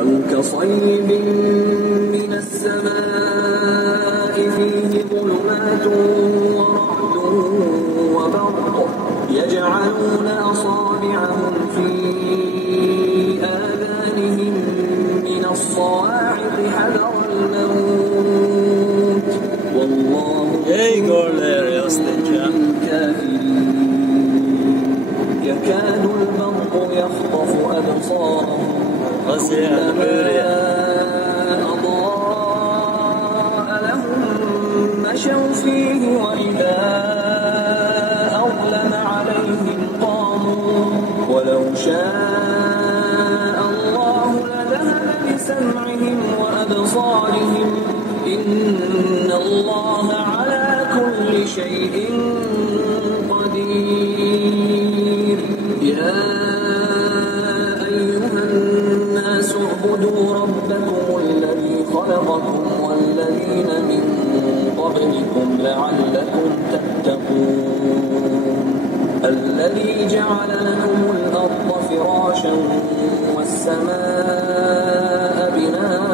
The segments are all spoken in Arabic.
أو كصيب من السماء فيه ظلمات ورعد وبرق يجعلون أصابعهم في آذانهم من الصواعق حذر الموت والله الكافرين يكاد البرق يخطف أبصارهم كلما أضاء لهم مشوا فيه وإذا أظلم عليهم قاموا ولو شاء الله لذهب بسمعهم وأبصارهم إن الله على كل شيء قدير يا أيها الناس اعبدوا ربكم الذي خلقكم والذين من قبلكم لعلكم تتقون الذي جعل لكم الأرض فراشا والسماء بناء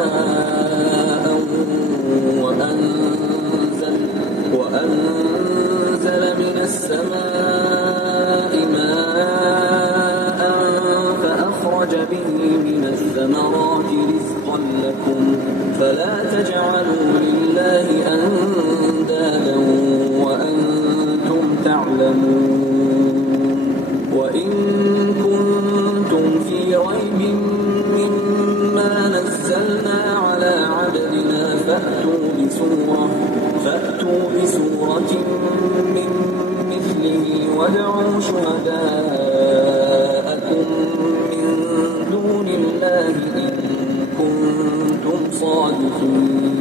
وأنزل من السماء ماء فأخرج به من الثمرات رزقا لكم فلا تجعلوا لله أندادا وأنتم تعلمون وإن كنتم في ريب مما نزلنا على عبدنا فأتوا بسورة من مثله وادعوا شهداءكم من دون الله إن كنتم صادقين